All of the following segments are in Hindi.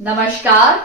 नमस्कार।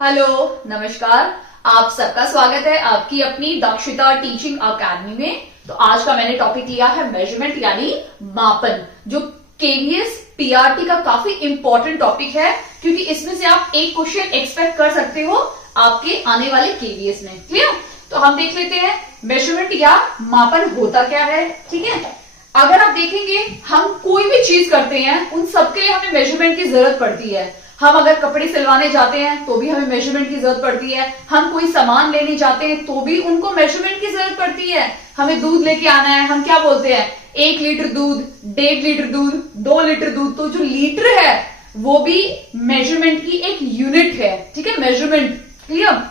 हेलो, नमस्कार। आप सबका स्वागत है आपकी अपनी दक्षता टीचिंग अकेडमी में। तो आज का मैंने टॉपिक लिया है मेजरमेंट यानी मापन, जो केवीएस पीआरटी का काफी इंपॉर्टेंट टॉपिक है, क्योंकि इसमें से आप एक क्वेश्चन एक्सपेक्ट कर सकते हो आपके आने वाले केवीएस में। क्लियर? तो हम देख लेते हैं मेजरमेंट या मापन होता क्या है। ठीक है, अगर आप देखेंगे हम कोई भी चीज करते हैं उन सबके लिए हमें मेजरमेंट की जरूरत पड़ती है। हम अगर कपड़े सिलवाने जाते हैं तो भी हमें मेजरमेंट की जरूरत पड़ती है। हम कोई सामान लेने जाते हैं तो भी उनको मेजरमेंट की जरूरत पड़ती है। हमें दूध लेके आना है, हम क्या बोलते हैं 1 लीटर दूध, 1.5 लीटर दूध, 2 लीटर दूध। तो जो लीटर है वो भी मेजरमेंट की एक यूनिट है। ठीक है, मेजरमेंट। क्लियर?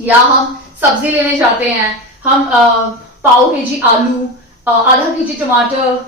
या हम सब्जी लेने जाते हैं, हम पाव केजी आलू, आधा केजी टमाटर,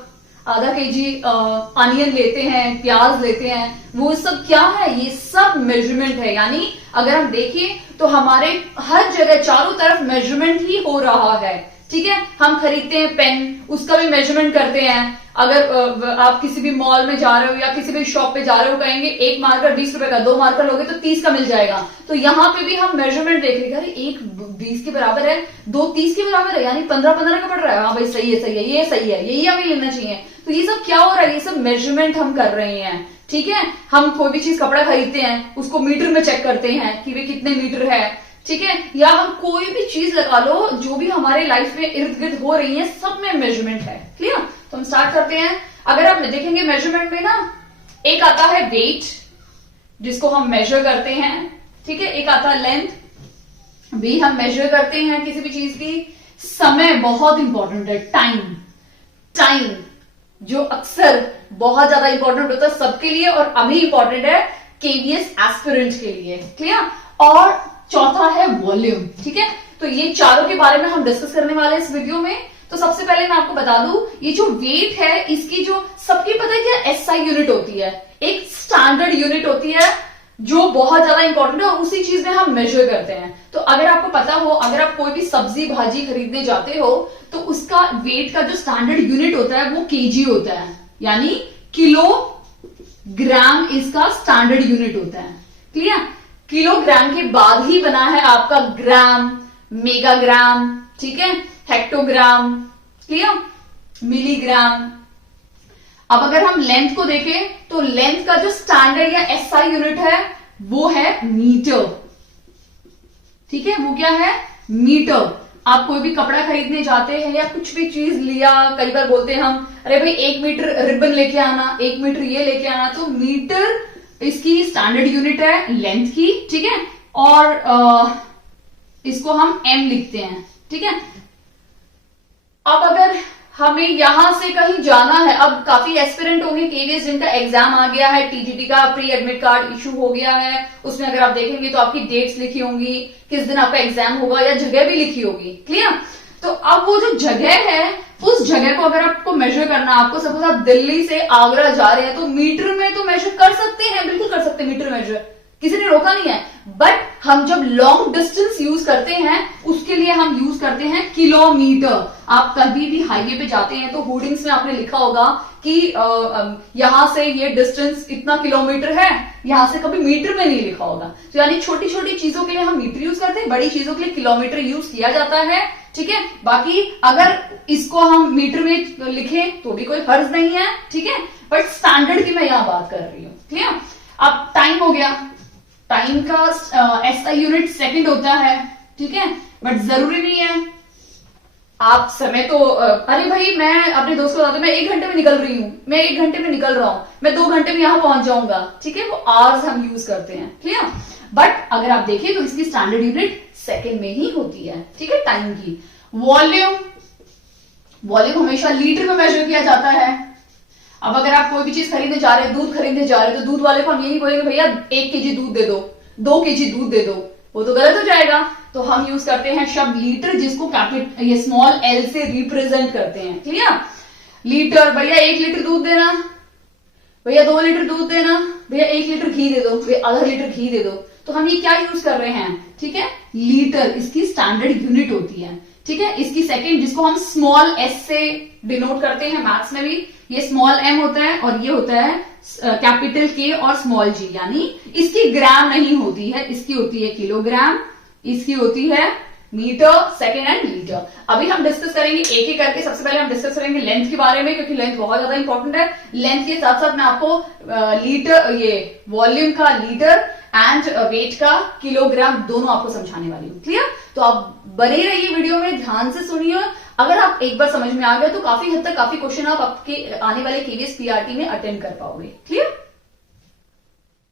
आधा केजी अनियन लेते हैं, प्याज लेते हैं, वो सब क्या है? ये सब मेजरमेंट है। यानी अगर हम देखें तो हमारे हर जगह चारों तरफ मेजरमेंट ही हो रहा है। ठीक है, हम खरीदते हैं पेन, उसका भी मेजरमेंट करते हैं। अगर आप किसी भी मॉल में जा रहे हो या किसी भी शॉप पे जा रहे हो, कहेंगे 1 मार्कर 20 रुपए का, 2 मार्कर लोगे तो 30 का मिल जाएगा। तो यहाँ पे भी हम मेजरमेंट देख रहे हैं, एक 20 के बराबर है, 2 30 के बराबर है, यानी 15 का पड़ रहा है। हाँ भाई, सही है, सही है, ये सही है, यही हमें लेना चाहिए। तो ये सब क्या हो रहा है? ये सब मेजरमेंट हम कर रहे हैं। ठीक है, हम कोई भी चीज कपड़ा खरीदते हैं, उसको मीटर में चेक करते हैं कि वे कितने मीटर है। ठीक है, या हम कोई भी चीज लगा लो, जो भी हमारे लाइफ में इर्द गिर्द हो रही है, सब में मेजरमेंट है। क्लियर? तो हम स्टार्ट करते हैं। अगर आप देखेंगे मेजरमेंट में ना, एक आता है वेट, जिसको हम मेजर करते हैं। ठीक है, एक आता है लेंथ, भी हम मेजर करते हैं किसी भी चीज की। समय बहुत इंपॉर्टेंट है, टाइम जो अक्सर बहुत ज्यादा इंपॉर्टेंट होता है सबके लिए, और अभी इंपॉर्टेंट है केवीएस एस्पिरेंट के लिए। क्लियर? और चौथा है वॉल्यूम। ठीक है, तो ये चारों के बारे में हम डिस्कस करने वाले हैं इस वीडियो में। तो सबसे पहले मैं आपको बता दूं, ये जो वेट है, इसकी जो सबकी पता है क्या एसआई यूनिट होती है, एक स्टैंडर्ड यूनिट होती है जो बहुत ज्यादा इंपॉर्टेंट है, और उसी चीज में हम मेजर करते हैं। तो अगर आपको पता हो, अगर आप कोई भी सब्जी भाजी खरीदने जाते हो तो उसका वेट का जो स्टैंडर्ड यूनिट होता है वो केजी होता है, यानी किलोग्राम इसका स्टैंडर्ड यूनिट होता है। क्लियर? किलोग्राम के बाद ही बना है आपका ग्राम, मेगाग्राम, ठीक है, हेक्टोग्राम, क्लियर, मिलीग्राम। अब अगर हम लेंथ को देखें तो लेंथ का जो स्टैंडर्ड या एसआई यूनिट है वो है मीटर। ठीक है, वो क्या है? मीटर। आप कोई भी कपड़ा खरीदने जाते हैं या कुछ भी चीज लिया, कई बार बोलते हैं हम, अरे भाई 1 मीटर रिबन लेके आना, 1 मीटर ये लेके आना। तो मीटर इसकी स्टैंडर्ड यूनिट है लेंथ की। ठीक है, और इसको हम एम लिखते हैं। ठीक है, अब अगर हमें यहां से कहीं जाना है, अब काफी एस्पिरेंट होंगे केवीएस जिनका एग्जाम आ गया है, टीजीटी का प्री एडमिट कार्ड इशू हो गया है, उसमें अगर आप देखेंगे तो आपकी डेट्स लिखी होंगी, किस दिन आपका एग्जाम होगा, या जगह भी लिखी होगी। क्लियर? तो अब वो जो जगह है, उस जगह को अगर आपको मेजर करना, आपको सपोज आप दिल्ली से आगरा जा रहे हैं, तो मीटर में तो मेजर कर सकते हैं, बिल्कुल कर सकते हैं मीटर मेजर, किसी ने रोका नहीं है। बट हम जब लॉन्ग डिस्टेंस यूज करते हैं उसके लिए हम यूज करते हैं किलोमीटर। आप कभी भी हाईवे पे जाते हैं तो होर्डिंग्स में आपने लिखा होगा कि यहां से ये डिस्टेंस इतना किलोमीटर है, यहां से कभी मीटर में नहीं लिखा होगा। तो यानी छोटी छोटी चीजों के लिए हम मीटर यूज करते हैं, बड़ी चीजों के लिए किलोमीटर यूज किया जाता है। ठीक है, बाकी अगर इसको हम मीटर में लिखें तो भी कोई हर्ज नहीं है। ठीक है, बट स्टैंडर्ड की मैं यहां बात कर रही हूं। क्लियर? अब टाइम हो गया, टाइम का एसआई यूनिट सेकंड होता है। ठीक है, बट जरूरी नहीं है आप समय तो अरे भाई मैं अपने दोस्त को बताती हूं मैं 1 घंटे में निकल रही हूं, मैं 1 घंटे में निकल रहा हूं, मैं 2 घंटे में यहां पहुंच जाऊंगा। ठीक है, वो आवर्स हम यूज करते हैं। क्लियर? बट अगर आप देखें तो इसकी स्टैंडर्ड यूनिट सेकंड में ही होती है। ठीक है, टाइम की। वॉल्यूम हमेशा लीटर में मेजर किया जाता है। अब अगर आप कोई भी चीज खरीदने जा रहे हैं, दूध खरीदने जा रहे हैं, तो दूध वाले को हम यही बोलेंगे भैया 1 केजी दूध दे दो, 2 केजी दूध दे दो, वो तो गलत हो जाएगा। तो हम यूज करते हैं शब्द लीटर, जिसको कैपिटल ये स्मॉल एल से रिप्रेजेंट करते हैं। क्लियर? लीटर, भैया 1 लीटर दूध देना, भैया 2 लीटर दूध देना, भैया 1 लीटर घी दे दो, भैया आधा लीटर घी दे दो। तो हम ये क्या यूज कर रहे हैं? ठीक है, लीटर इसकी स्टैंडर्ड यूनिट होती है। ठीक है। इसकी सेकंड, जिसको हम स्मॉल एस से डिनोट करते हैं मैथ्स में भी, ये स्मॉल एम होता है और ये होता है कैपिटल के और स्मॉल जी, यानी इसकी ग्राम नहीं होती है, इसकी होती है किलोग्राम, इसकी होती है मीटर, सेकेंड एंड लीटर। अभी हम डिस्कस करेंगे एक एक करके। सबसे पहले हम डिस्कस करेंगे लेंथ के बारे में, क्योंकि लेंथ बहुत ज्यादा इंपॉर्टेंट है। लेंथ के साथ साथ मैं आपको लीटर, ये वॉल्यूम का लीटर एंड वेट का किलोग्राम दोनों आपको समझाने वाली हूँ। क्लियर? तो आप बने रहिए वीडियो में, ध्यान से सुनिए। अगर आप एक बार समझ में आ गया तो काफी हद तक काफी क्वेश्चन आप आपके आने वाले केवीएस पीआरटी में अटेंड कर पाओगे। क्लियर?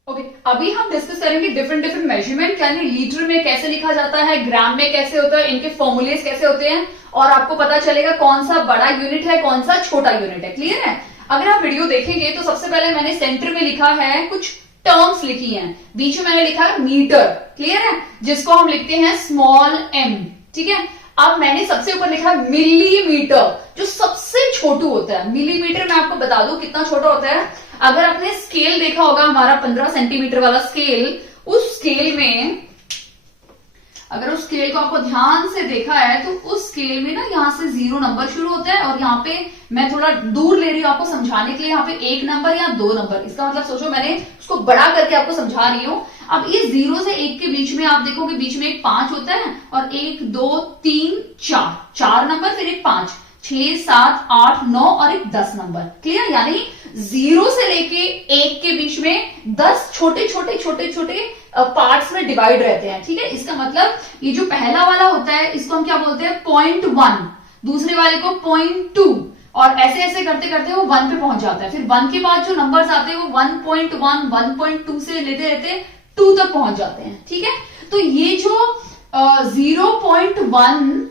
ओके, अभी हम डिस्कस करेंगे डिफरेंट मेजरमेंट, यानी लीटर में कैसे लिखा जाता है, ग्राम में कैसे होता है, इनके फॉर्मूलेस कैसे होते हैं, और आपको पता चलेगा कौन सा बड़ा यूनिट है, कौन सा छोटा यूनिट है। क्लियर है? अगर आप वीडियो देखेंगे तो सबसे पहले मैंने सेंटर में लिखा है कुछ टर्म्स लिखी हैं, बीच में मैंने लिखा है मीटर। क्लियर है? जिसको हम लिखते हैं स्मॉल एम। ठीक है। अब मैंने सबसे ऊपर लिखा है मिलीमीटर, जो सबसे छोटू होता है। मिलीमीटर मैं आपको बता दूं कितना छोटा होता है। अगर आपने स्केल देखा होगा, हमारा 15 सेंटीमीटर वाला स्केल, उस स्केल में अगर उस स्केल को आपको ध्यान से देखा है तो उस स्केल में ना यहाँ से 0 नंबर शुरू होता है, और यहाँ पे मैं थोड़ा दूर ले रही हूँ आपको समझाने के लिए, यहाँ पे 1 नंबर या 2 नंबर। इसका मतलब सोचो मैंने उसको बड़ा करके आपको समझा रही हूँ। अब ये 0 से 1 के बीच में आप देखोगे बीच में एक 5 होता है, और 1 2 3 4 नंबर, फिर एक 5, 6 7 8 9 और एक 10 नंबर। क्लियर? यानी 0 से लेके 1 के बीच में 10 छोटे छोटे पार्ट्स में डिवाइड रहते हैं। ठीक है। इसका मतलब ये जो पहला वाला होता है इसको हम क्या बोलते हैं, 0.1, दूसरे वाले को 0.2, और ऐसे ऐसे करते करते वो 1 पे पहुंच जाता है। फिर 1 के बाद जो नंबर्स आते हैं वो 1.1 1.2 से लेते रहते 2 तक पहुंच जाते हैं। ठीक है। तो ये जो 0.1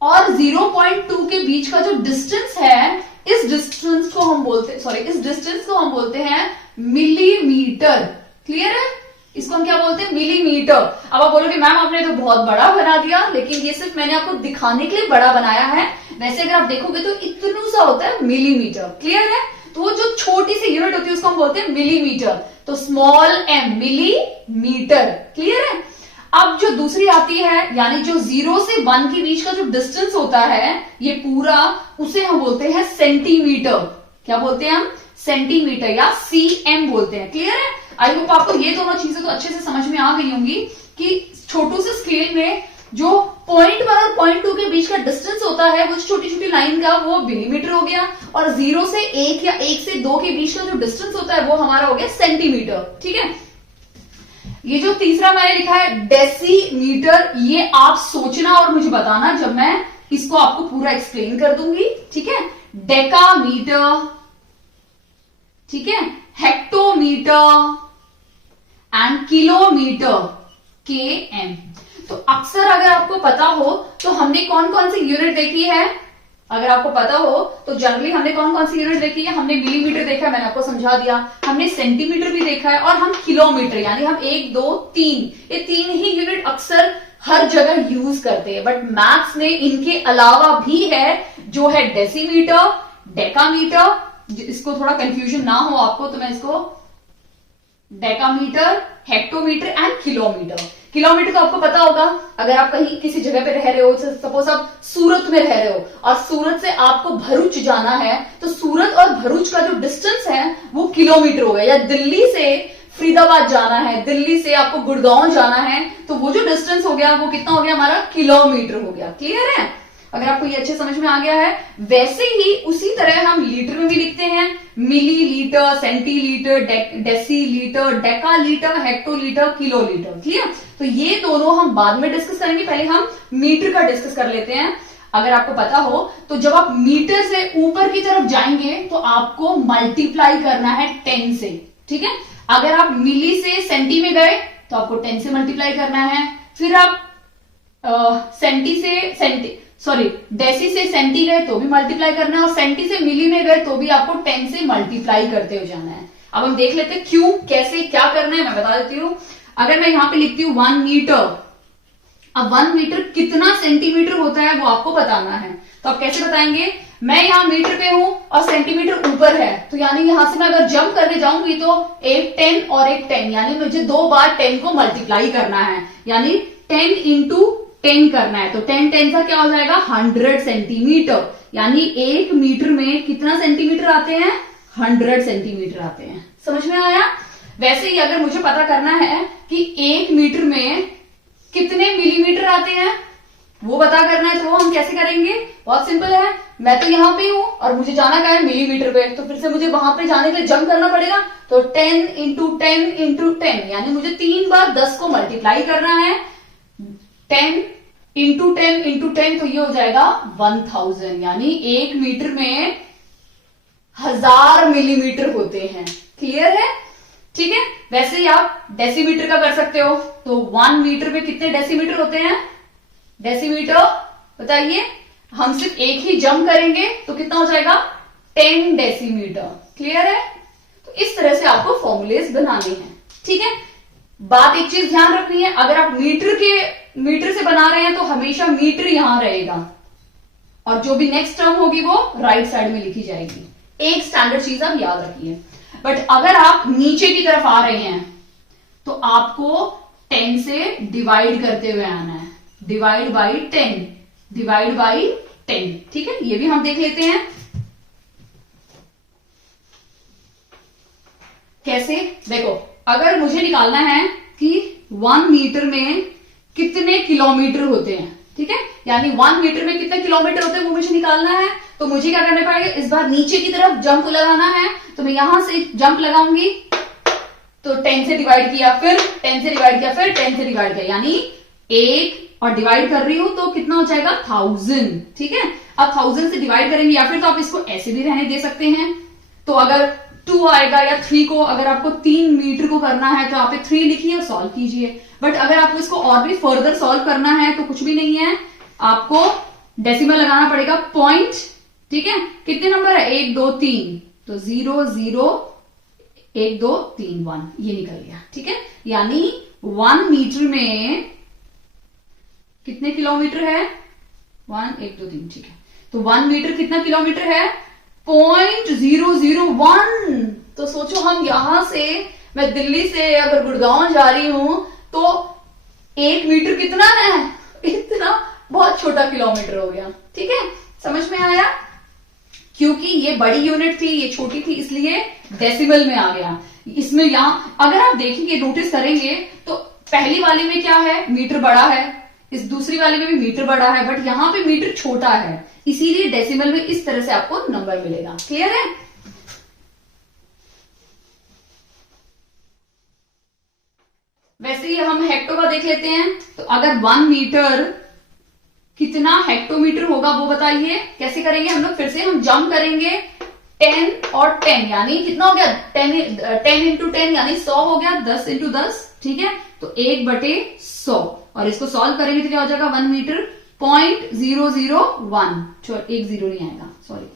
और 0.2 के बीच का जो डिस्टेंस है, इस डिस्टेंस को हम बोलते हैं मिलीमीटर। क्लियर है? इसको हम क्या बोलते हैं, मिलीमीटर। अब आप बोलोगे मैम आपने तो बहुत बड़ा बना दिया, लेकिन ये सिर्फ मैंने आपको दिखाने के लिए बड़ा बनाया है। वैसे अगर आप देखोगे तो इतना सा होता है मिलीमीटर। क्लियर है? तो वो जो छोटी सी यूनिट होती है उसको हम बोलते हैं मिलीमीटर। तो स्मॉल एम, मिलीमीटर। क्लियर है? अब जो दूसरी आती है, यानी जो 0 से 1 के बीच का जो डिस्टेंस होता है ये पूरा, उसे हम बोलते हैं सेंटीमीटर। क्या बोलते हैं हम? सेंटीमीटर, या सीएम बोलते हैं। क्लियर है? आई होप आपको ये दोनों चीजें तो अच्छे से समझ में आ गई होंगी कि छोटू से स्केल में जो 0.1 और 0.2 के बीच का डिस्टेंस होता है, वो छोटी छोटी लाइन का, वो मिलीमीटर हो गया, और 0 से 1 या 1 से 2 के बीच का जो डिस्टेंस होता है वो हमारा हो गया सेंटीमीटर। ठीक है। ये जो तीसरा मैंने लिखा है डेसीमीटर, ये आप सोचना और मुझे बताना जब मैं इसको आपको पूरा एक्सप्लेन कर दूंगी। ठीक है। डेकामीटर, ठीक है, हेक्टोमीटर एंड किलोमीटर, केएम। तो अक्सर अगर आपको पता हो तो हमने कौन कौन सी यूनिट देखी है, अगर आपको पता हो तो जनरली हमने कौन कौन सी यूनिट देखी है, हमने मिलीमीटर देखा है, मैंने आपको समझा दिया, हमने सेंटीमीटर भी देखा है, और हम किलोमीटर, यानी हम 1 2 3, ये 3 ही यूनिट अक्सर हर जगह यूज करते हैं। बट मैथ्स में इनके अलावा भी है, जो है डेसीमीटर, डेकामीटर। इसको थोड़ा कंफ्यूजन ना हो आपको तो मैं इसको decametre, hectometre and kilometre. Kilometre तो आपको पता होगा, अगर आप कहीं किसी जगह पे रह रहे हो, सपोज आप सूरत में रह रहे हो और सूरत से आपको भरूच जाना है, तो सूरत और भरूच का जो डिस्टेंस है वो किलोमीटर हो गया। या दिल्ली से फरीदाबाद जाना है, दिल्ली से आपको गुड़गांव जाना है, तो वो जो डिस्टेंस हो गया वो कितना हो गया, हमारा किलोमीटर हो गया। क्लियर है? अगर आपको ये अच्छे समझ में आ गया है। वैसे ही उसी तरह हम लीटर में भी लिखते हैं, millilitre, centilitre, decilitre, decalitre, hectolitre, kilolitre. Clear? तो ये दोनों हम बाद में डिस्कस करेंगे, पहले हम मीटर का डिस्कस कर लेते हैं। अगर आपको पता हो तो जब आप मीटर से ऊपर की तरफ जाएंगे तो आपको मल्टीप्लाई करना है 10 से। ठीक है? अगर आप मिली से सेंटी में गए तो आपको 10 से मल्टीप्लाई करना है। फिर आप डेसी से सेंटी गए तो भी मल्टीप्लाई करना है, और सेंटी से मिली में गए तो भी आपको 10 से मल्टीप्लाई करते हो जाना है। अब हम देख लेते हैं क्यों, कैसे, क्या करना है, मैं बता देती हूँ। अगर मैं यहां पे लिखती हूँ 1 मीटर, अब 1 मीटर कितना सेंटीमीटर होता है वो आपको बताना है। तो आप कैसे बताएंगे, मैं यहाँ मीटर पे हूं और सेंटीमीटर ऊपर है, तो यानी यहां से मैं अगर जंप करने जाऊंगी तो एक 10 और एक 10, यानी मुझे 2 बार 10 को मल्टीप्लाई करना है, यानी 10 इंटू 10 करना है तो 10 10 का क्या हो जाएगा 100 सेंटीमीटर, यानी 1 मीटर में कितना सेंटीमीटर आते हैं 100 सेंटीमीटर आते हैं। समझ में आया। वैसे ही अगर मुझे पता करना है कि 1 मीटर में कितने मिलीमीटर आते हैं वो पता करना है, तो वो हम कैसे करेंगे, बहुत सिंपल है। मैं तो यहां पे हूं और मुझे जाना क्या है मिलीमीटर पे, तो फिर से मुझे वहां पे जाने के लिए जंप करना पड़ेगा। तो 10 इंटू 10 इंटू 10 यानी मुझे 3 बार 10 को मल्टीप्लाई करना है। 10 इंटू 10 इंटू 10 तो ये हो जाएगा 1000, यानी 1 मीटर में 1000 मिलीमीटर होते हैं। क्लियर है। ठीक है। वैसे ही आप डेसीमीटर का कर सकते हो, तो 1 मीटर में कितने डेसीमीटर होते हैं, डेसीमीटर बताइए। हम सिर्फ एक ही जंप करेंगे तो कितना हो जाएगा 10 डेसीमीटर। क्लियर है। तो इस तरह से आपको फॉर्मूलेस बनाने हैं। ठीक है। बात एक चीज ध्यान रखनी है, अगर आप मीटर से बना रहे हैं तो हमेशा मीटर यहां रहेगा और जो भी नेक्स्ट टर्म होगी वो राइट साइड में लिखी जाएगी। एक स्टैंडर्ड चीज आप याद रखिए। बट अगर आप नीचे की तरफ आ रहे हैं तो आपको 10 से डिवाइड करते हुए आना है। Divide by 10, divide by 10। ठीक है। ये भी हम देख लेते हैं कैसे। देखो, अगर मुझे निकालना है कि 1 मीटर में कितने किलोमीटर होते हैं, ठीक है, यानी 1 मीटर में कितने किलोमीटर होते हैं वो मुझे निकालना है, तो मुझे क्या करना पड़ेगा, इस बार नीचे की तरफ जंप लगाना है। तो मैं यहां से जंप लगाऊंगी, तो 10 से डिवाइड किया, फिर 10 से डिवाइड किया, फिर 10 से डिवाइड किया, यानी 1 और डिवाइड कर रही हूं तो कितना हो जाएगा 1000। ठीक है। अब 1000 से डिवाइड करेंगे, या फिर तो आप इसको ऐसे भी रहने दे सकते हैं। तो अगर 2 आएगा या 3 को, अगर आपको 3 मीटर को करना है तो आप 3 लिखिए और सॉल्व कीजिए। बट अगर आपको इसको और भी फर्दर सॉल्व करना है तो कुछ भी नहीं है, आपको डेसिमल लगाना पड़ेगा पॉइंट। ठीक है। कितने नंबर है 1 2 3, तो 0 0 1 2 3 1, ये निकल गया। ठीक है। यानी 1 मीटर में कितने किलोमीटर है 1 1 2 3। ठीक है। तो 1 मीटर कितना किलोमीटर है 0.001। तो सोचो हम यहां से, मैं दिल्ली से अगर गुड़गांव जा रही हूं तो 1 मीटर कितना है, इतना बहुत छोटा किलोमीटर हो गया। ठीक है। समझ में आया। क्योंकि ये बड़ी यूनिट थी, ये छोटी थी, इसलिए डेसिमल में आ गया। इसमें यहां अगर आप देखेंगे, नोटिस करेंगे तो पहली वाले में क्या है, मीटर बड़ा है, इस दूसरी वाले में भी मीटर बड़ा है, बट यहां पे मीटर छोटा है, इसीलिए डेसिमल में इस तरह से आपको नंबर मिलेगा। क्लियर है। वैसे ही हम हेक्टो का देख लेते हैं। तो अगर 1 मीटर कितना हेक्टोमीटर होगा वो बताइए। कैसे करेंगे हम लोग, फिर से हम जंप करेंगे 10 और 10, यानी कितना हो गया 10 इंटू 10 यानी 100 हो गया, 10 इंटू 10। ठीक है। तो 1/100 और इसको सॉल्व करेंगे तो क्या हो जाएगा 1 मीटर 0.001, एक जीरो नहीं आएगा, सॉरी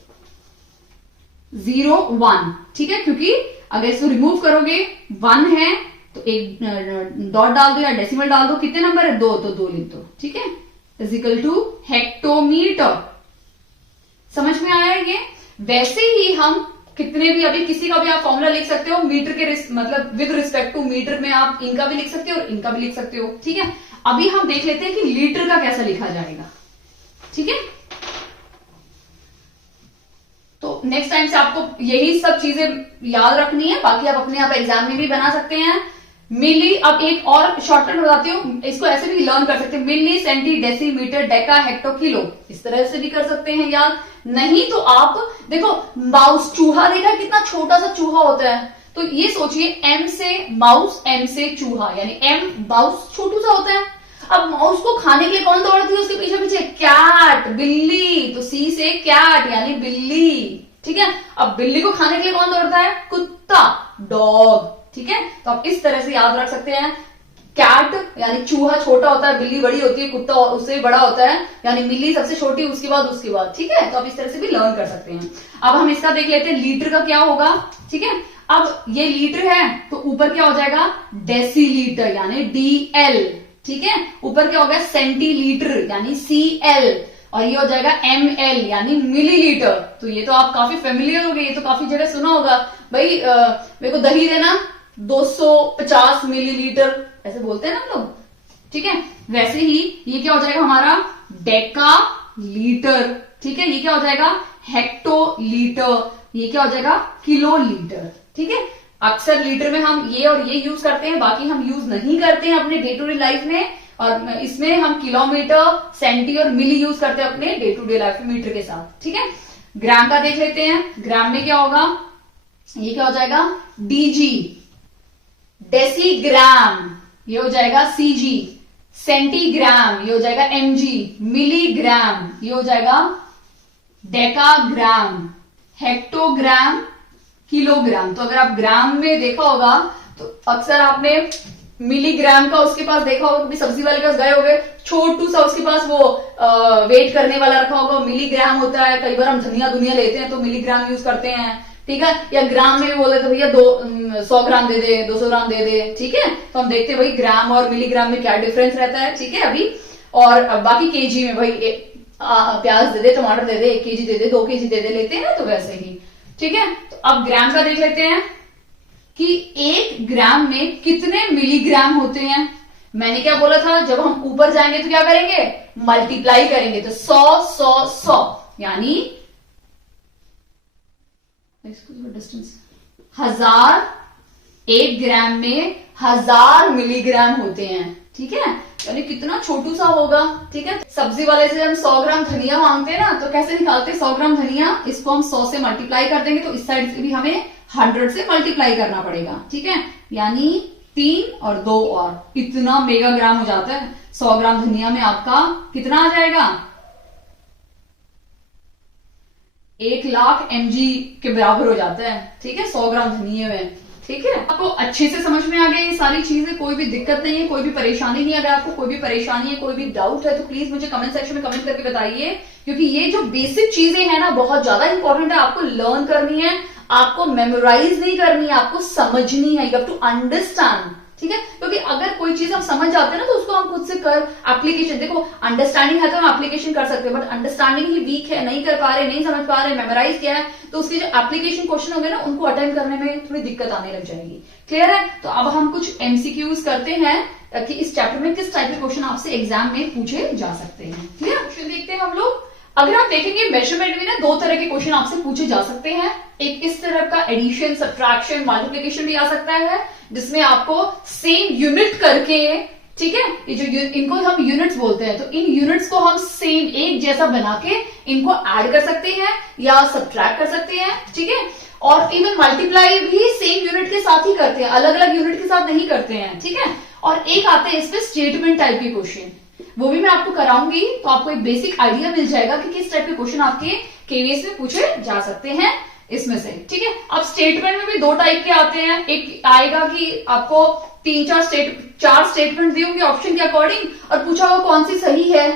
01। ठीक है। क्योंकि अगर इसको रिमूव करोगे 1 है तो एक डॉट डाल दो या डेसिमल डाल दो, कितने नंबर है 2, तो 2 लिख दो। ठीक है। Is equal to hectometre. समझ में आया ये। वैसे ही हम कितने भी, अभी किसी का भी आप फॉर्मूला लिख सकते हो मीटर के मतलब विद रिस्पेक्ट टू मीटर में आप इनका भी लिख सकते हो और इनका भी लिख सकते हो। ठीक है। अभी हम देख लेते हैं कि लीटर का कैसा लिखा जाएगा। ठीक है। तो नेक्स्ट टाइम से आपको यही सब चीजें याद रखनी है, बाकी आप अपने आप एग्जाम में भी बना सकते हैं। मिली, अब एक और शॉर्टकट बताती हूँ, इसको ऐसे भी लर्न कर सकते हैं, milli centi decimetre deca hecto kilo, इस तरह से भी कर सकते हैं याद। नहीं तो आप देखो माउस, चूहा देखा कितना छोटा सा चूहा होता है, तो ये सोचिए एम से माउस, एम से चूहा, यानी एम माउस छोटू सा होता है। अब माउस को खाने के लिए कौन दौड़ती है उसके पीछे पीछे, कैट, बिल्ली, तो सी से कैट यानी बिल्ली। ठीक है। अब बिल्ली को खाने के लिए कौन दौड़ता है, कुत्ता, डॉग। ठीक है। तो आप इस तरह से याद रख सकते हैं, कैट यानी चूहा छोटा होता है, बिल्ली बड़ी होती है, कुत्ता उससे बड़ा होता है, यानी बिल्ली सबसे छोटी, उसके बाद। ठीक है। तो आप इस तरह से भी लर्न कर सकते हैं। अब हम इसका देख लेते हैं लीटर का क्या होगा। ठीक है। अब ये लीटर है तो ऊपर क्या हो जाएगा डेसीलीटर यानी DL। ठीक है। ऊपर क्या हो गया सेंटीलीटर यानी CL, और ये हो जाएगा ML यानी मिलीलीटर। तो ये तो आप काफी फेमिलियर हो गए, ये तो काफी जगह सुना होगा भाई, मेरे को दही देना 250 मिलीलीटर, ऐसे बोलते हैं ना हम लोग, ठीक है। वैसे ही ये क्या हो जाएगा हमारा डेका लीटर, ठीक है। ये क्या हो जाएगा हेक्टोलीटर, ये क्या हो जाएगा किलोलीटर, ठीक है। अक्सर लीटर में हम ये और ये यूज करते हैं, बाकी हम यूज नहीं करते हैं अपने डे टू डे लाइफ में, और इसमें हम किलोमीटर, सेंटी और मिली यूज करते हैं अपने डे टू डे लाइफ में मीटर के साथ, ठीक है। ग्राम का देख लेते हैं, ग्राम में क्या होगा, ये क्या हो जाएगा डीजी, डेसीग्राम ये हो जाएगा सीजी, सेंटीग्राम ये हो जाएगा एमजी, मिलीग्राम ये हो जाएगा डेकाग्राम, हेक्टोग्राम, किलोग्राम। तो अगर आप ग्राम में देखा होगा तो अक्सर आपने मिलीग्राम का उसके पास देखा होगा, कभी सब्जी वाले के पास गए होंगे, छोटू सा उसके पास वो वेट करने वाला रखा होगा, मिलीग्राम होता है। कई बार हम धनिया दुनिया लेते हैं तो मिलीग्राम यूज करते हैं, ठीक है। या ग्राम में भी बोले तो भैया 100 ग्राम दे दे, 200 ग्राम दे दे, ठीक है। तो हम देखते हैं भाई ग्राम और मिलीग्राम में क्या डिफरेंस रहता है, ठीक है अभी। और बाकी केजी में भाई प्याज दे दे, टमाटर दे दे, 1 केजी दे दे, 2 केजी दे दे, लेते हैं ना, तो वैसे ही, ठीक है। तो अब ग्राम का देख लेते हैं कि 1 ग्राम में कितने मिलीग्राम होते हैं। मैंने क्या बोला था, जब हम ऊपर जाएंगे तो क्या करेंगे, मल्टीप्लाई करेंगे। तो 100 यानी डिस्टेंस 1000, 1 ग्राम में 1000 मिलीग्राम होते हैं, ठीक है। यानी कितना छोटू सा होगा, ठीक है। सब्जी वाले से हम 100 ग्राम धनिया मांगते हैं ना, तो कैसे निकालते हैं 100 ग्राम धनिया, इसको हम 100 से मल्टीप्लाई कर देंगे, तो इस साइड से भी हमें 100 से मल्टीप्लाई करना पड़ेगा, ठीक है। यानी 3 और 2 और इतना मेगाग्राम हो जाता है। 100 ग्राम धनिया में आपका कितना आ जाएगा, 1,00,000 mg के बराबर हो जाता है, ठीक है, 100 ग्राम धनिया में, ठीक है। आपको अच्छे से समझ में आ गया ये सारी चीजें, कोई भी दिक्कत नहीं है, कोई भी परेशानी नहीं है। अगर आपको कोई भी परेशानी है, कोई भी डाउट है, तो प्लीज मुझे कमेंट सेक्शन में कमेंट करके बताइए, क्योंकि ये जो बेसिक चीजें हैं ना बहुत ज्यादा इंपॉर्टेंट है, आपको लर्न करनी है, आपको मेमोराइज नहीं करनी है, आपको समझनी है, यू हैव टू अंडरस्टैंड, ठीक है। क्योंकि अगर कोई चीज हम समझ जाते हैं ना, तो उसको हम खुद से कर एप्लीकेशन, देखो अंडरस्टैंडिंग है तो हम एप्लीकेशन कर सकते हैं, बट अंडरस्टैंडिंग ही वीक है, नहीं कर पा रहे, नहीं समझ पा रहे, मेमोराइज किया है, तो उसके जो एप्लीकेशन क्वेश्चन होंगे ना, उनको अटेंड करने में थोड़ी दिक्कत आने लग जाएगी। क्लियर है। तो अब हम कुछ एमसीक्यूज करते हैं कि इस चैप्टर में किस टाइप के क्वेश्चन आपसे एग्जाम में पूछे जा सकते हैं। क्लियर। क्वेश्चन देखते हैं हम लोग। अगर आप देखेंगे मेजरमेंट में ना 2 तरह के क्वेश्चन आपसे पूछे जा सकते हैं। एक इस तरह का एडिशन, सब्ट्रैक्शन, मल्टीप्लिकेशन भी आ सकता है, जिसमें आपको सेम यूनिट करके, ठीक है, ये जो इनको हम यूनिट्स बोलते हैं, तो इन यूनिट्स को हम सेम एक जैसा बना के इनको ऐड कर सकते हैं या सब्ट्रैक्ट कर सकते हैं, ठीक है। और इवन मल्टीप्लाई भी सेम यूनिट के साथ ही करते हैं, अलग अलग यूनिट के साथ नहीं करते हैं, ठीक है। और एक आते हैं इसमें स्टेटमेंट टाइप के क्वेश्चन, वो भी मैं आपको कराऊंगी, तो आपको एक बेसिक आइडिया मिल जाएगा कि किस टाइप के क्वेश्चन आपके केवीएस में पूछे जा सकते हैं इसमें से, ठीक है। अब स्टेटमेंट में भी 2 टाइप के आते हैं। एक आएगा कि आपको 4 स्टेटमेंट दी होंगी ऑप्शन के अकॉर्डिंग, और पूछा हो कौन सी सही है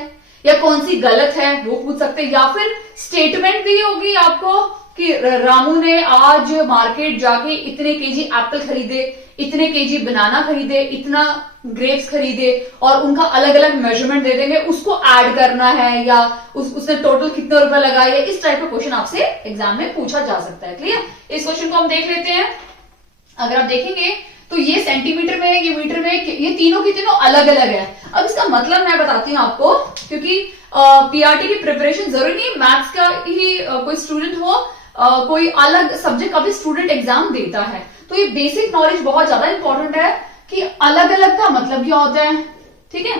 या कौन सी गलत है, वो पूछ सकते हैं। या फिर स्टेटमेंट दी होगी आपको कि रामू ने आज मार्केट जाके इतने केजी एप्पल खरीदे, इतने केजी बनाना खरीदे, इतना ग्रेप्स खरीदे, और उनका अलग अलग मेजरमेंट दे देंगे, उसको ऐड करना है, या उसने टोटल कितने रुपए लगाए, इस टाइप का क्वेश्चन आपसे एग्जाम में पूछा जा सकता है। क्लियर। इस क्वेश्चन को हम देख लेते हैं। अगर आप देखेंगे तो ये सेंटीमीटर में है, ये मीटर में, ये तीनों की तीनों अलग अलग है। अब इसका मतलब मैं बताती हूँ आपको, क्योंकि पीआरटी की प्रिपरेशन जरूरी नहीं मैथ्स का ही कोई स्टूडेंट हो, कोई अलग सब्जेक्ट का भी स्टूडेंट एग्जाम देता है, तो ये बेसिक नॉलेज बहुत ज्यादा इंपॉर्टेंट है कि अलग अलग का मतलब क्या होता है, ठीक है।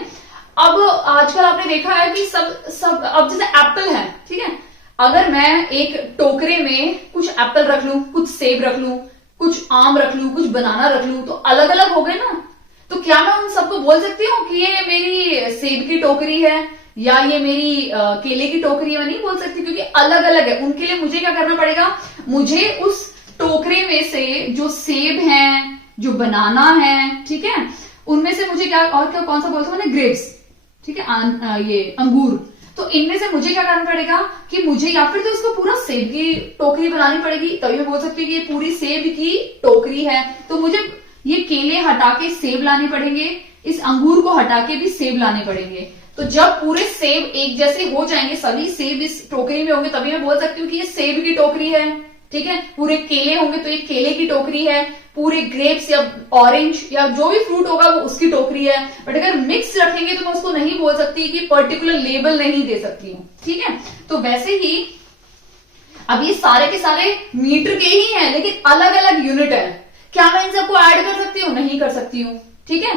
अब आजकल आपने देखा है कि सब अब जैसे एप्पल है, ठीक है, अगर मैं एक टोकरे में कुछ एप्पल रख लूं, कुछ सेब रख लूं, कुछ आम रख लूं, कुछ बनाना रख लूं, तो अलग अलग हो गए ना। तो क्या मैं उन सबको बोल सकती हूँ कि ये मेरी सेब की टोकरी है या ये मेरी केले की टोकरी है? मैं नहीं बोल सकती, क्योंकि अलग अलग है। उनके लिए मुझे क्या करना पड़ेगा, मुझे उस टोकरे में से जो सेब हैं, जो बनाना है, ठीक है, उनमें से मुझे क्या, और क्या कौन सा बोलता हूँ मैंने, ग्रेप्स, ठीक है, ये अंगूर, तो इनमें से मुझे क्या करना पड़ेगा कि मुझे या फिर तो इसको पूरा सेब की टोकरी बनानी पड़ेगी, तभी मैं बोल सकती हूँ कि ये पूरी सेब की टोकरी है। तो मुझे ये केले हटा के सेब लाने पड़ेंगे, इस अंगूर को हटा के भी सेब लाने पड़ेंगे। तो जब पूरे सेब एक जैसे हो जाएंगे, सभी सेब इस टोकरी में होंगे, तभी मैं बोल सकती हूँ कि ये सेब की टोकरी है, ठीक है। पूरे केले होंगे तो ये केले की टोकरी है, पूरे ग्रेप्स या ऑरेंज या जो भी फ्रूट होगा वो उसकी टोकरी है। बट अगर मिक्स रखेंगे तो मैं उसको नहीं बोल सकती कि पर्टिकुलर लेबल नहीं दे सकती हूं, ठीक है। तो वैसे ही अब ये सारे के सारे मीटर के ही हैं लेकिन अलग अलग यूनिट है। क्या मैं इन सबको ऐड कर सकती हूँ? नहीं कर सकती हूँ, ठीक है।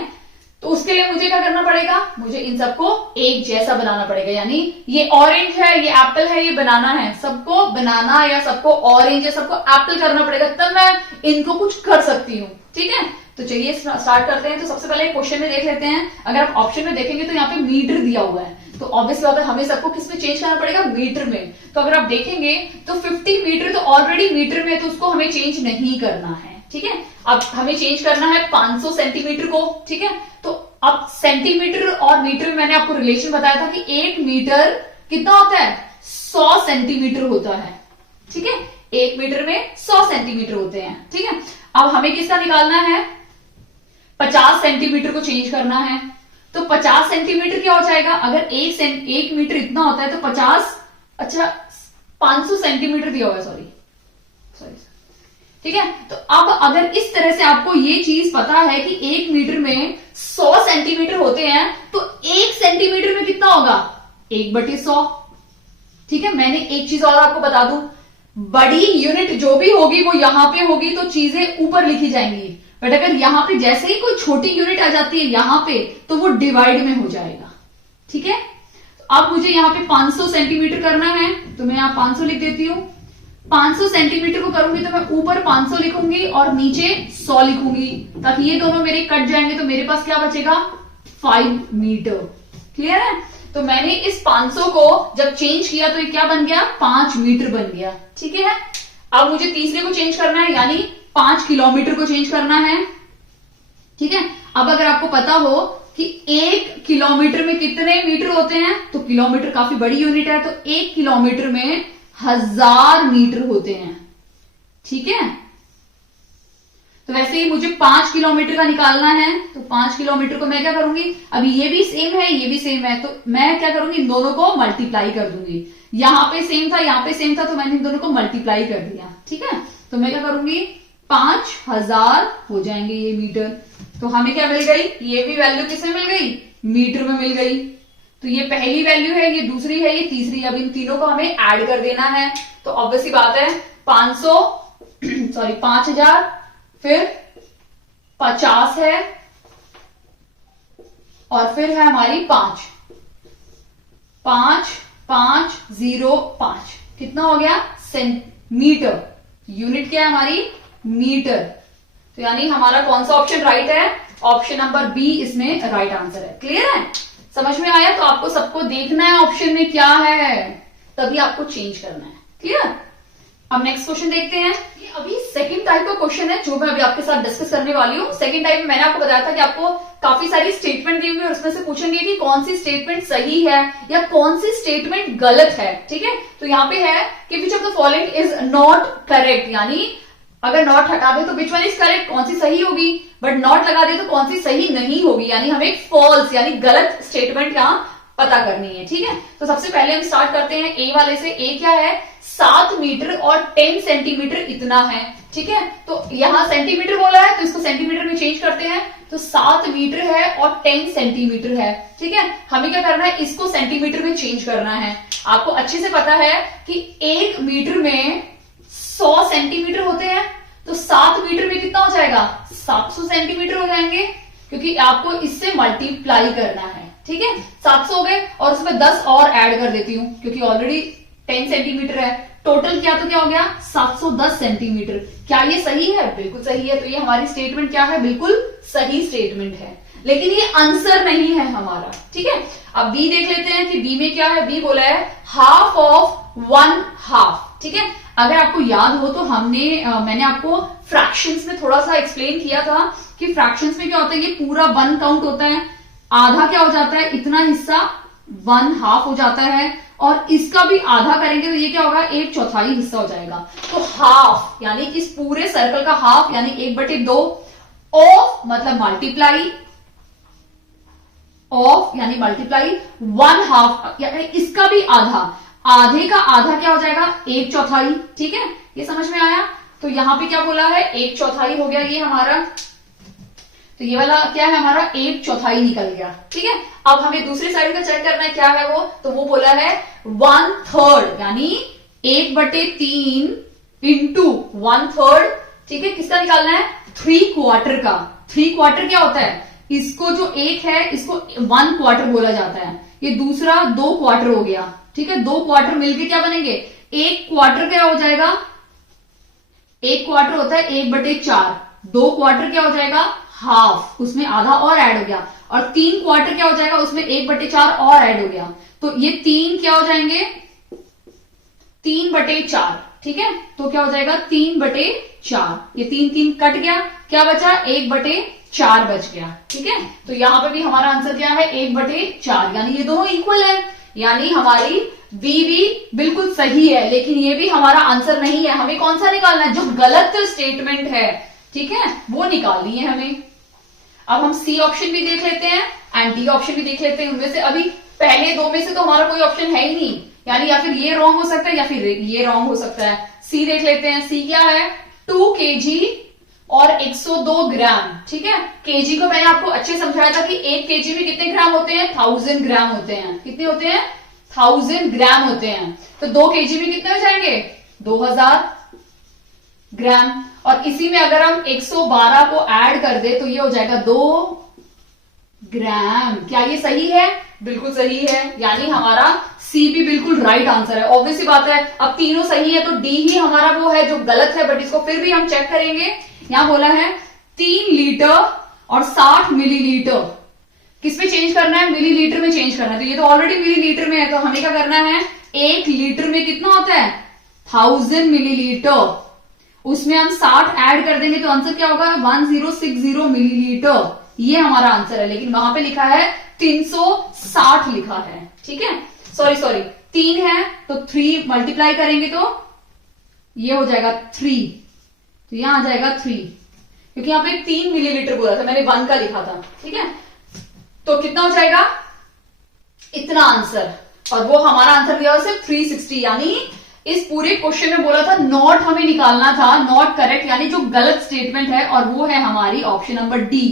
तो उसके लिए मुझे क्या करना पड़ेगा? मुझे इन सबको एक जैसा बनाना पड़ेगा। यानी ये ऑरेंज है, ये एप्पल है, ये बनाना है, सबको बनाना या सबको ऑरेंज या सबको एप्पल करना पड़ेगा, तब मैं इनको कुछ कर सकती हूँ, ठीक है। तो चलिए स्टार्ट करते हैं। तो सबसे पहले क्वेश्चन में देख लेते हैं। अगर आप ऑप्शन में देखेंगे तो यहाँ पे मीटर दिया हुआ है, तो ऑब्वियसली बात है हमें सबको किस में चेंज करना पड़ेगा? मीटर में। तो अगर आप देखेंगे तो 50 मीटर तो ऑलरेडी मीटर में, तो उसको हमें चेंज नहीं करना है, ठीक है। अब हमें चेंज करना है 500 सेंटीमीटर को, ठीक है। तो अब सेंटीमीटर और मीटर में मैंने आपको रिलेशन बताया था कि 1 मीटर कितना होता है? 100 सेंटीमीटर होता है, ठीक है। 1 मीटर में 100 सेंटीमीटर होते हैं, ठीक है। अब हमें किसका निकालना है? 50 सेंटीमीटर को चेंज करना है। तो 50 सेंटीमीटर क्या हो जाएगा? अगर 1 मीटर इतना होता है तो 50, अच्छा 500 सेंटीमीटर दिया हुआ है, सॉरी, ठीक है। तो अब अगर इस तरह से आपको ये चीज पता है कि 1 मीटर में 100 सेंटीमीटर होते हैं, तो 1 सेंटीमीटर में कितना होगा? 1/100, ठीक है। मैंने एक चीज और आपको बता दूं, बड़ी यूनिट जो भी होगी वो यहां पे होगी तो चीजें ऊपर लिखी जाएंगी। बट अगर यहां पे जैसे ही कोई छोटी यूनिट आ जाती है यहां पे, तो वो डिवाइड में हो जाएगा, ठीक है। तो अब मुझे यहां पे 500 सेंटीमीटर करना है, तो मैं यहां 500 लिख देती हूं। 500 सेंटीमीटर को करूंगी तो मैं ऊपर 500 लिखूंगी और नीचे 100 लिखूंगी, ताकि ये दोनों मेरे कट जाएंगे। तो मेरे पास क्या बचेगा? 5 मीटर। क्लियर है? तो मैंने इस 500 को जब चेंज किया तो ये क्या बन गया? 5 मीटर बन गया, ठीक है। अब मुझे तीसरे को चेंज करना है, यानी 5 किलोमीटर को चेंज करना है, ठीक है। अब अगर आपको पता हो कि 1 किलोमीटर में कितने मीटर होते हैं, तो किलोमीटर काफी बड़ी यूनिट है, तो 1 किलोमीटर में 1000 मीटर होते हैं, ठीक है। तो वैसे ही मुझे 5 किलोमीटर का निकालना है, तो 5 किलोमीटर को मैं क्या करूंगी? अभी ये भी सेम है, ये भी सेम है, तो मैं क्या करूंगी? इन दोनों को मल्टीप्लाई कर दूंगी। यहां पे सेम था, यहां पे सेम था, तो मैंने इन दोनों को मल्टीप्लाई कर दिया, ठीक है। तो मैं क्या करूंगी? 5000 हो जाएंगे ये मीटर। तो हमें क्या मिल गई? ये भी वैल्यू किसमें मिल गई? मीटर में मिल गई। तो ये पहली वैल्यू है, ये दूसरी है, ये तीसरी। अब इन तीनों को हमें ऐड कर देना है। तो ऑब्वियसली बात है 5000, फिर 50 है, और फिर है हमारी 5, 5 कितना हो गया? सेंटीमीटर। यूनिट क्या है हमारी? मीटर। तो यानी हमारा कौन सा ऑप्शन राइट है? ऑप्शन नंबर बी इसमें राइट आंसर है। क्लियर है? समझ में आया? तो आपको सबको देखना है ऑप्शन में क्या है, तभी आपको चेंज करना है। क्लियर? अब नेक्स्ट क्वेश्चन देखते हैं। ये अभी सेकंड टाइप का क्वेश्चन है जो मैं अभी आपके साथ डिस्कस करने वाली हूँ। सेकंड टाइप में मैंने आपको बताया था कि आपको काफी सारी स्टेटमेंट दी हुई और उसमें से पूछेंगे कि कौन सी स्टेटमेंट सही है या कौन सी स्टेटमेंट गलत है, ठीक है। तो यहाँ पे है कि which of the following is not correct, यानी अगर नॉट हटा दे तो विच वन इज करेक्ट, कौन सी सही होगी, बट नॉट लगा दे तो कौन सी सही नहीं होगी, यानी हमें फॉल्स यानी गलत स्टेटमेंट यहाँ पता करनी है, ठीक है। तो सबसे पहले हम स्टार्ट करते हैं ए वाले से। ए क्या है? 7 मीटर और 10 सेंटीमीटर इतना है, ठीक है। तो यहां सेंटीमीटर बोला है तो इसको सेंटीमीटर में चेंज करते हैं। तो 7 मीटर है और 10 सेंटीमीटर है, ठीक है। हमें क्या करना है? इसको सेंटीमीटर में चेंज करना है। आपको अच्छे से पता है कि 1 मीटर में 100 सेंटीमीटर होते हैं, तो 7 मीटर में कितना हो जाएगा? 700 सेंटीमीटर हो जाएंगे, क्योंकि आपको इससे मल्टीप्लाई करना है, ठीक है। 700 हो गए और उसमें 10 और ऐड कर देती हूं क्योंकि ऑलरेडी 10 सेंटीमीटर है। टोटल किया तो क्या हो गया? 710 सेंटीमीटर। क्या ये सही है? बिल्कुल सही है। तो ये हमारी स्टेटमेंट क्या है? बिल्कुल सही स्टेटमेंट है, लेकिन ये आंसर नहीं है हमारा, ठीक है। अब बी देख लेते हैं कि बी में क्या है। बी बोला है हाफ ऑफ 1/2, ठीक है। अगर आपको याद हो तो मैंने आपको फ्रैक्शंस में थोड़ा सा एक्सप्लेन किया था कि फ्रैक्शंस में क्या होता है, ये पूरा 1 काउंट होता है, आधा क्या हो जाता है, इतना हिस्सा 1/2 हो जाता है, और इसका भी आधा करेंगे तो ये क्या होगा? 1/4 हिस्सा हो जाएगा। तो हाफ यानी इस पूरे सर्कल का हाफ यानी 1/2 ऑफ मतलब मल्टीप्लाई, ऑफ यानी मल्टीप्लाई 1/2 यानी इसका भी आधा। आधे का आधा क्या हो जाएगा, 1/4, ठीक है, ये समझ में आया। तो यहां पे क्या बोला है, 1/4 हो गया ये हमारा, तो ये वाला क्या है हमारा 1/4 निकल गया, ठीक है। अब हमें दूसरी साइड का चेक करना है क्या है वो, तो वो बोला है 1/3 यानी 1/3 इंटू 1/3, ठीक है, किसका निकालना है, 3/4 का। 3/4 क्या होता है, इसको जो एक है इसको 1/4 बोला जाता है, ये दूसरा 2/4 हो गया, ठीक है। 2/4 मिलके क्या बनेंगे, 1/4 क्या हो जाएगा, 1/4 होता है 1/4, 2/4 क्या हो जाएगा, हाफ, उसमें आधा और ऐड हो गया, और 3/4 क्या हो जाएगा, उसमें 1/4 और ऐड हो गया, तो ये 3 क्या हो जाएंगे, 3/4, ठीक है। तो क्या हो जाएगा 3/4, ये 3 कट गया, क्या बचा 1/4 बच गया, ठीक है। तो यहां पे भी हमारा आंसर क्या है 1/4, यानी ये दोनों इक्वल है, यानी हमारी बी भी बिल्कुल सही है, लेकिन ये भी हमारा आंसर नहीं है। हमें कौन सा निकालना है, जो गलत स्टेटमेंट है, ठीक है, वो निकालनी है हमें। अब हम सी ऑप्शन भी देख लेते हैं एंड डी ऑप्शन भी देख लेते हैं। उनमें से अभी पहले दो में से तो हमारा कोई ऑप्शन है ही नहीं, यानी या फिर ये रॉन्ग हो सकता है या फिर ये रॉन्ग हो सकता है। सी देख लेते हैं, सी क्या है, 2 kg और 102 ग्राम, ठीक है। केजी को मैंने आपको अच्छे समझाया था कि 1 kg में कितने ग्राम होते हैं, 1000 ग्राम होते हैं। कितने होते हैं, 1000 ग्राम होते हैं। तो 2 kg में कितने हो जाएंगे, 2000 ग्राम। और इसी में अगर हम 112 को ऐड कर दे तो ये हो जाएगा 2 ग्राम। क्या ये सही है, बिल्कुल सही है, यानी हमारा सी भी बिल्कुल राइट आंसर है। ऑब्वियस सी बात है, अब तीनों सही है तो डी ही हमारा वो है जो गलत है, बट इसको फिर भी हम चेक करेंगे। यहां बोला है 3 लीटर और 60 मिलीलीटर, किसमें चेंज करना है, मिलीलीटर में चेंज करना है। तो ये तो ऑलरेडी मिलीलीटर में है, तो हमें क्या करना है, 1 लीटर में कितना होता है 1000 मिलीलीटर, उसमें हम 60 ऐड कर देंगे तो आंसर क्या होगा 1060 मिलीलीटर, ये हमारा आंसर है। लेकिन वहां पे लिखा है 360 लिखा है, ठीक है, सॉरी 3 है तो 3 मल्टीप्लाई करेंगे तो ये हो जाएगा 3, तो यहां आ जाएगा 3, क्योंकि यहां पे 3 मिलीलीटर बोला था, मैंने 1 का लिखा था, ठीक है। तो कितना हो जाएगा, इतना आंसर, और वो हमारा आंसर दिया सिर्फ 360, यानी इस पूरे क्वेश्चन में बोला था नॉट हमें निकालना था, नॉट करेक्ट, यानी जो गलत स्टेटमेंट है, और वो है हमारी ऑप्शन नंबर डी,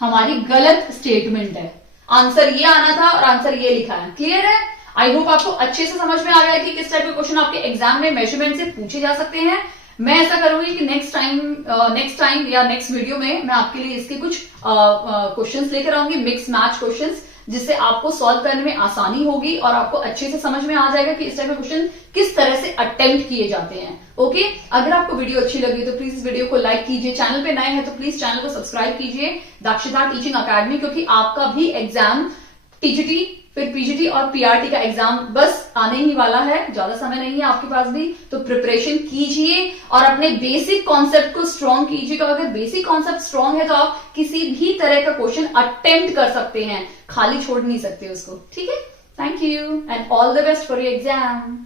हमारी गलत स्टेटमेंट है। आंसर ये आना था और आंसर ये लिखा है। क्लियर है, आई होप आपको अच्छे से समझ में आ गया कि किस टाइप के क्वेश्चन आपके एग्जाम में मेजरमेंट से पूछे जा सकते हैं। मैं ऐसा करूंगी कि नेक्स्ट टाइम या नेक्स्ट वीडियो में मैं आपके लिए इसके कुछ क्वेश्चंस लेकर आऊंगी, मिक्स मैच क्वेश्चंस, जिससे आपको सॉल्व करने में आसानी होगी और आपको अच्छे से समझ में आ जाएगा कि इस टाइप के क्वेश्चन किस तरह से अटेम्प्ट किए जाते हैं। ओके, अगर आपको वीडियो अच्छी लगी तो प्लीज इस वीडियो को लाइक कीजिए, चैनल पे नए हैं तो प्लीज चैनल को सब्सक्राइब कीजिए दक्षता टीचिंग अकेडमी, क्योंकि आपका भी एग्जाम टीजीटी फिर पीजीटी और पीआरटी का एग्जाम बस आने ही वाला है, ज्यादा समय नहीं है आपके पास भी, तो प्रिपरेशन कीजिए और अपने बेसिक कॉन्सेप्ट को स्ट्रॉन्ग कीजिएगा। अगर बेसिक कॉन्सेप्ट स्ट्रॉन्ग है तो आप किसी भी तरह का क्वेश्चन अटेम्प्ट कर सकते हैं, खाली छोड़ नहीं सकते उसको, ठीक है। Thank you and all the best for your exam.